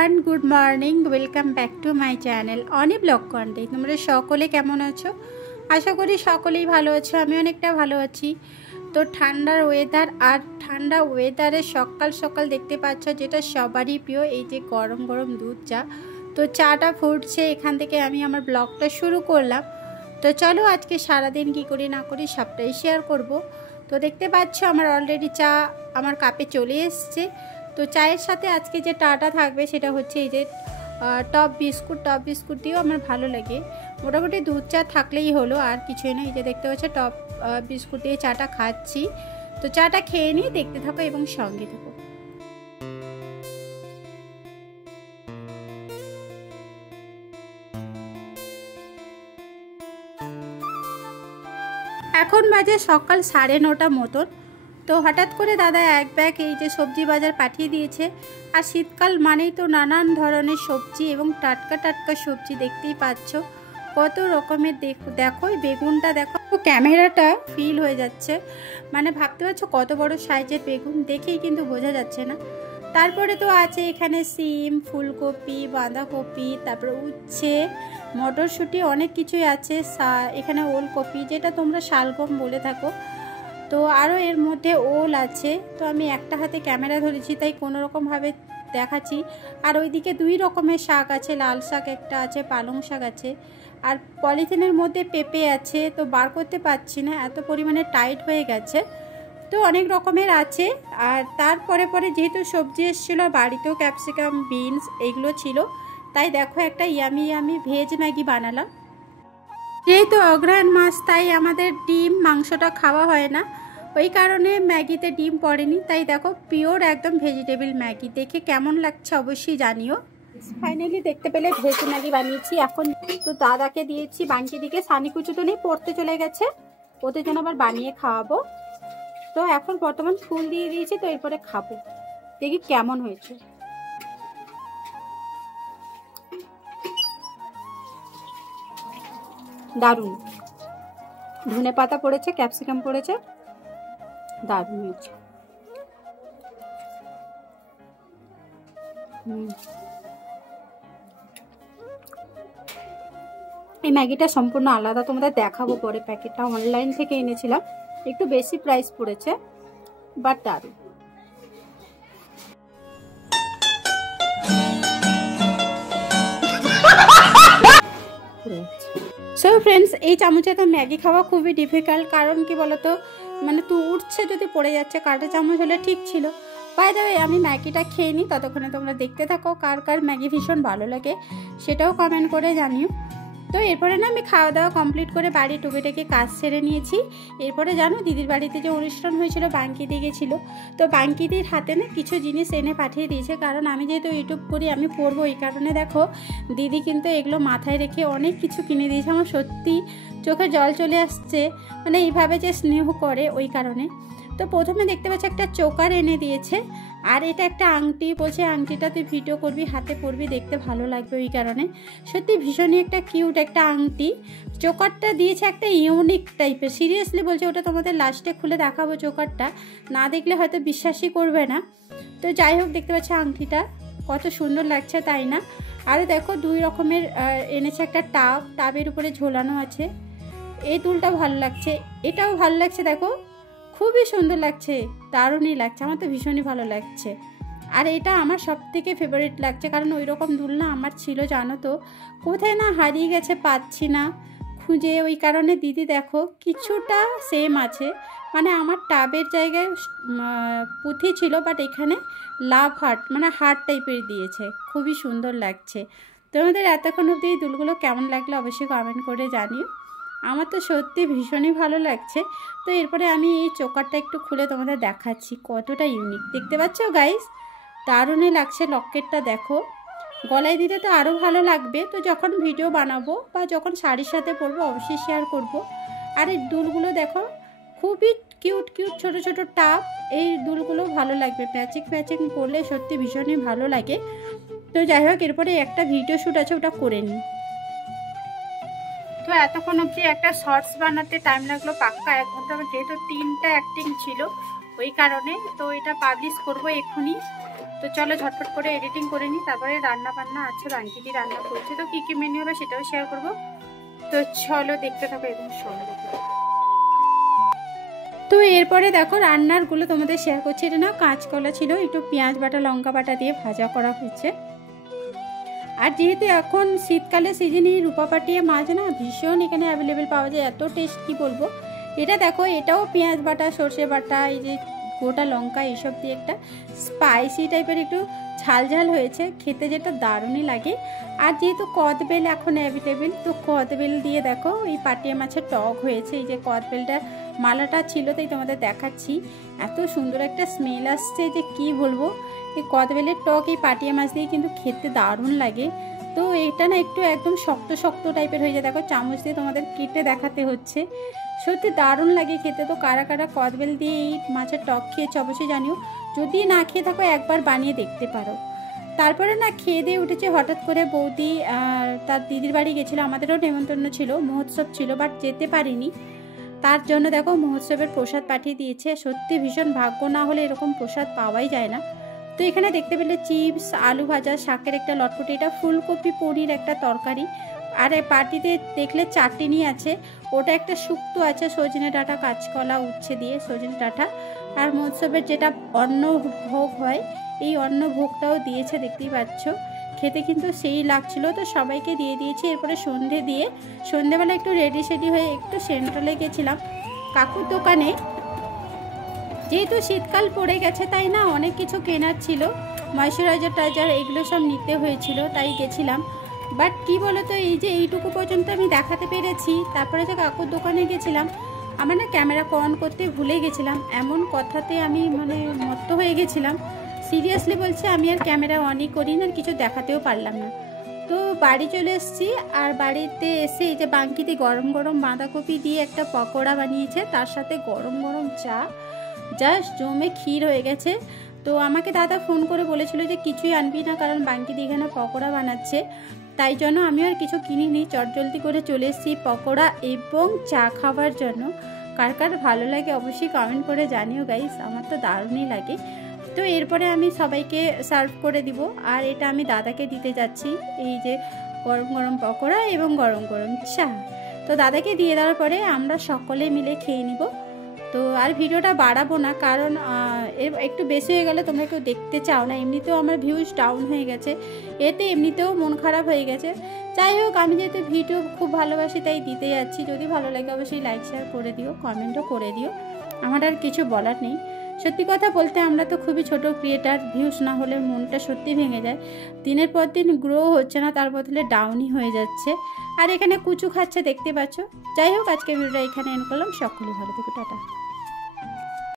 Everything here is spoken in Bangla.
Everyone, good morning. Welcome back to my channel Oni blog content. তোমরা সকলে কেমন আছো? আশা করি সকলেই ভালো আছো। আমি অনেকটা ভালো আছি। তো ঠান্ডার ওয়েদার, আর ঠান্ডা ওয়েদারে সকাল সকাল দেখতে পাচ্ছ যেটা সবারই প্রিয়, এই যে গরম গরম দুধ চা। তো চাটা ফুটছে, এখান থেকে আমি আমার ব্লগটা শুরু করলাম। তো চলো আজকে সারাদিন কী করি না করি সবটাই শেয়ার করব। তো দেখতে পাচ্ছ আমার অলরেডি চা আমার কাপে চলে এসছে। তো চায়ের সাথে আজকে যে টাটা থাকবে সেটা হচ্ছে এই যে টপ বিস্কুট দিয়েও আমার ভালো লাগে। মোটামুটি দুধ চা থাকলেই হলো, আর কিছুই না। এই যে দেখতে পাচ্ছ টপ বিস্কুট দিয়ে চাটা খাচ্ছি। তো চাটা খেয়ে নিয়ে দেখতে থাকো এবং সঙ্গে থাকো। এখন বাজে সকাল 9:30 মতন। তো হঠাৎ করে দাদা এক ব্যাগ এই যে সবজি বাজার পাঠিয়ে দিয়েছে। আর শীতকাল মানেই তো নানান ধরনের সবজি এবং টাটকা টাটকা সবজি। দেখতেই পাচ্ছ কত রকমের। দেখো বেগুনটা দেখো, ক্যামেরাটা ফিল হয়ে যাচ্ছে, মানে ভাবতে পারছো কত বড় সাইজের বেগুন, দেখেই কিন্তু বোঝা যাচ্ছে না। তারপরে তো আছে এখানে সিম, ফুলকপি, বাঁধাকপি, তারপরে উচ্ছে, মটরশুঁটি, অনেক কিছুই আছে। এখানে ওলকপি, যেটা তোমরা শালগম বলে থাকো। তো আরও এর মধ্যে ওল আছে। তো আমি একটা হাতে ক্যামেরা ধরেছি তাই কোনো রকমভাবে দেখাচ্ছি। আর ওইদিকে 2 রকমের শাক আছে, লাল শাক একটা আছে, পালং শাক আছে, আর পলিথিনের মধ্যে পেঁপে আছে। তো বার করতে পারছি না, এত পরিমাণে টাইট হয়ে গেছে। তো অনেক রকমের আছে। আর তারপরে যেহেতু সবজি এসেছিলো, বাড়িতেও ক্যাপসিকাম, বিনস এগুলো ছিল, তাই দেখো একটা ইয়ামি ভেজ ম্যাগি বানালাম। যেহেতু অগ্রহায়ণ মাস, তাই আমাদের ডিম মাংসটা খাওয়া হয় না, ওই কারণে ম্যাগিতে ডিম পড়েনি। তাই দেখো পিওর একদম ভেজিটেবল ম্যাগি। দেখে কেমন লাগছে অবশ্যই জানিও। ফাইনালি দেখতে পেলে ভেজ ম্যাগি বানিয়েছি। এখন তো দাদাকে দিয়েছি, বাঙ্কি দিকে সানিকুচু তো নেই, পড়তে চলে গেছে, ওদের জন্য আবার বানিয়ে খাওয়াবো। তো এখন বর্তমান ফুল দিয়ে দিয়েছি, তো এরপরে খাবো, দেখি কেমন হয়েছে। দারুণ, ধনে পাতা পড়েছে, ক্যাপসিকাম পড়েছে, দারুণ হয়েছে। এই ম্যাগিটা সম্পূর্ণ আলাদা, তোমাদের দেখাবো পরে। প্যাকেটটা অনলাইন থেকে এনেছিলাম, একটু বেশি প্রাইস পড়েছে, বাট দারুণ। সো ফ্রেন্ডস, এই চামচে তো ম্যাগি খাওয়া খুবই ডিফিকাল্ট। কারণ কি বলতো, মানে তো উঠছে যদি পড়ে যাচ্ছে, কাঁটা চামচ হলে ঠিক ছিল। বাই দ্য ওয়ে, আমি ম্যাগিটা খেয়ে নিই, ততক্ষণে তোমরা দেখতে থাকো। কার কার ম্যাগি ভীষণ ভালো লাগে সেটাও কমেন্ট করে জানিও। তো এরপরে না আমি খাওয়া দাওয়া কমপ্লিট করে বাড়ি টুকিটাকি কাজ সেরে নিয়েছি। এরপরে জানো, দিদির বাড়িতে যে অনুষ্ঠান হয়েছিল, বাঙ্কিদি গেছিলো। তো বাঙ্কিদির হাতে না কিছু জিনিস এনে পাঠিয়ে দিয়েছে। কারণ আমি যেহেতু ইউটিউব করি, আমি পড়বো, এই কারণে দেখো দিদি কিন্তু এগুলো মাথায় রেখে অনেক কিছু কিনে দিয়েছে। আমার সত্যি চোখে জল চলে আসছে, মানে এইভাবে যে স্নেহ করে, ওই কারণে। তো প্রথমে দেখতে পাচ্ছি একটা চোকার এনে দিয়েছে, আর এটা একটা আংটি, বলছে আংটিটা তুই ভিডিও করবি, হাতে পরবি, দেখতে ভালো লাগবে, ওই কারণে। সত্যি ভীষণই একটা কিউট একটা আংটি। চোকারটা দিয়েছে একটা ইউনিক টাইপের, সিরিয়াসলি বলছে, ওটা তোমাদের লাস্টে খুলে দেখাবো। চোকারটা না দেখলে হয়তো বিশ্বাসই করবে না। তো যাই হোক, দেখতে পাচ্ছি আংটিটা কত সুন্দর লাগছে, তাই না? আরও দেখো 2 রকমের এনেছে। একটা টাবের উপরে ঝোলানো আছে, এই দুলটা ভালো লাগছে, এটাও ভালো লাগছে, দেখো খুবই সুন্দর লাগছে, দারুণই লাগছে, আমার তো ভীষণই ভালো লাগছে। আর এটা আমার সব থেকে ফেভারিট লাগছে, কারণ ওই রকম দুল না আমার ছিল, জানো তো, কোথায় না হারিয়ে গেছে, পাচ্ছি না খুঁজে। ওই কারণে দিদি দেখো কিছুটা সেম আছে, মানে আমার টাবের জায়গায় পুঁথি ছিল, বাট এখানে লাভ হার্ট, মানে হার্ট টাইপের দিয়েছে, খুবই সুন্দর লাগছে। তোমাদের এতক্ষণ অবধি এই দুলগুলো কেমন লাগলো অবশ্যই কমেন্ট করে জানিও। আমার তো সত্যি ভীষণই ভালো লাগছে। তো এরপরে আমি এই চোকারটা একটু খুলে তোমাদের দেখাচ্ছি, কতটা ইউনিক দেখতে পাচ্ছ গাইস, দারুণই লাগছে। লকেটটা দেখো, গলায় দিতে তো আরও ভালো লাগবে। তো যখন ভিডিও বানাবো বা যখন শাড়ির সাথে পরবো অবশ্যই শেয়ার করব। আর এই দুলগুলো দেখো, খুবই কিউট ছোট ছোট টাপ, এই দুলগুলো ভালো লাগবে, ম্যাচিং পরলে সত্যি ভীষণই ভালো লাগে। তো যাই হোক, এরপরে একটা ভিডিও শ্যুট আছে, ওটা করে নিই। তো এতক্ষণ অবধি একটা শর্টস বানাতে টাইম লাগলো পাক্কা 1 ঘন্টা, যেহেতু 3টা অ্যাক্টিং ছিল, ওই কারণে। তো এটা পাবলিশ করবো এক্ষুনি। তো চলো ঝটপট করে এডিটিং করে নিই, তারপরে রান্না বান্না আছে, বাঙ্কিদি রান্না করছে, তো কী কী মেনু হবে সেটাও শেয়ার করবো। তো চলো দেখতে থাকো এবং শোনো। তো এরপরে দেখো রান্নারগুলো তোমাদের শেয়ার করছি। এটা না কাঁচকলা ছিল, একটু পেঁয়াজ বাটা লঙ্কা বাটা দিয়ে ভাজা করা হয়েছে। আর যেহেতু এখন শীতকালে সিজনে রূপাপাটিয়া মাছ না ভীষণ এখানে অ্যাভেলেবেল পাওয়া যায়, এত টেস্ট কি বলবো। এটা দেখো, এটাও পেঁয়াজ বাটা সর্ষে বাটা এই যে গোটা লঙ্কা এইসব দিয়ে একটা স্পাইসি টাইপের একটু ঝাল ঝাল হয়েছে, খেতে যেটা দারুণই লাগে। আর যেহেতু কদবেল এখন অ্যাভেলেবেল, তো কদবেল দিয়ে দেখো এই পাটিয়া মাছের টক হয়েছে। এই যে কদবেলটা মালাটা ছিল তাই তোমাদের দেখাচ্ছি, এত সুন্দর একটা স্মেল আসছে যে কি বলবো। এই কদবেলের টক এই পাটিয়া মাছ দিয়ে কিন্তু খেতে দারুণ লাগে। তো এটা না একটু একদম শক্ত শক্ত টাইপের হয়ে যায়, দেখো চামচ দিয়ে তোমাদের কেটে দেখাতে হচ্ছে, সত্যি দারুণ লাগে খেতে। তো কারা কারা কদবেল দিয়ে এই মাছের টক খেয়েছে অবশ্যই জানিও, যদি না খেয়ে থাকো একবার বানিয়ে দেখতে পারো। তারপরে না খেয়ে দিয়ে উঠেছে হঠাৎ করে বৌদি তার দিদির বাড়ি গেছিলো, আমাদেরও নেমন্তন্ন ছিল, মহোৎসব ছিল, বাট যেতে পারিনি। তার জন্য দেখো মহোৎসবের প্রসাদ পাঠিয়ে দিয়েছে, সত্যি ভীষণ ভাগ্য, না হলে এরকম প্রসাদ পাওয়াই যায় না। তো এখানে দেখতে পেলে চিপস, আলু ভাজা, শাকের একটা লটপটি, এটা ফুলকপি পনির একটা তরকারি, আর এই পার্টিতে দেখলে চাটনি আছে, ওটা একটা শুক্তো আছে, সজনে ডাঁটা কাঁচকলা উচ্ছে দিয়ে সজনে ডাঁটা। আর মহোৎসবের যেটা অন্ন ভোগ হয়, এই অন্ন ভোগটাও দিয়েছে, দেখতেই পাচ্ছ, খেতে কিন্তু সেই লাগছিল। তো সবাইকে দিয়ে দিয়েছি। এরপরে সন্ধেবেলা একটু রেডি সেডি হয়ে একটু সেন্ট্রালে গেছিলাম কাকুর দোকানে, যেহেতু শীতকাল পড়ে গেছে তাই না অনেক কিছু কেনার ছিল, ময়শ্চারাইজার টাইজার এগুলো সব নিতে হয়েছিল, তাই গেছিলাম। বাট কি বলো তো, এই যে এইটুকু পর্যন্ত আমি দেখাতে পেরেছি, তারপরে যে কাকুর দোকানে গেছিলাম, আমার না ক্যামেরা অন করতে ভুলে গেছিলাম, এমন কথাতে আমি মানে মত্ত হয়ে গেছিলাম, সিরিয়াসলি বলছি, আমি আর ক্যামেরা অনই করি না, কিছু দেখাতেও পারলাম না। তো বাড়ি চলে এসেছি, আর বাড়িতে এসে এই যে বাঙ্কিতে গরম গরম বাঁধাকপি দিয়ে একটা পকোড়া বানিয়েছে, তার সাথে গরম গরম চা, জাস্ট জমে ক্ষীর হয়ে গেছে। তো আমাকে দাদা ফোন করে বলেছিল যে কিছুই আনবি না, কারণ বাঙ্কিদি এখানে পকোড়া বানাচ্ছে, তাই জন্য আমিও আর কিছু কিনিনি, চটজলদি করে চলে এসেছি পকোড়া এবং চা খাওয়ার জন্য। কার কার ভালো লাগে অবশ্যই কমেন্ট করে জানিও গাইস, আমার তো দারুণই লাগে। তো এরপরে আমি সবাইকে সার্ভ করে দিব, আর এটা আমি দাদাকে দিতে যাচ্ছি, এই যে গরম গরম পকোড়া এবং গরম গরম চা। তো দাদাকে দিয়ে দেওয়ার পরে আমরা সকলে মিলে খেয়ে নিব। তো আর ভিডিওটা বাড়াবো না, কারণ এর একটু বেশি হয়ে গেলে তোমরা কেউ দেখতে চাও না, এমনিতেও আমার ভিউজ ডাউন হয়ে গেছে, এতে এমনিতেও মন খারাপ হয়ে গেছে। যাই হোক, আমি যেহেতু ভিডিও খুব ভালোবাসি তাই দিতে যাচ্ছি, যদি ভালো লাগে অবশ্যই লাইক শেয়ার করে দিও, কমেন্টও করে দিও, আমার আর কিছু বলার নেই। সত্যি কথা বলতে আমরা তো খুবই ছোট ক্রিয়েটার, ভিউজ না হলে মনটা সত্যি ভেঙে যায়, দিনের পর দিন গ্রো হচ্ছে না, তার বদলে ডাউনই হয়ে যাচ্ছে। আর এখানে কুচু খাচ্ছে দেখতে পাচ্ছ। যাই হোক, আজকে ভিডিওটা এখানে এন্ড করলাম, সকলে ভালো থেকো, টাটা।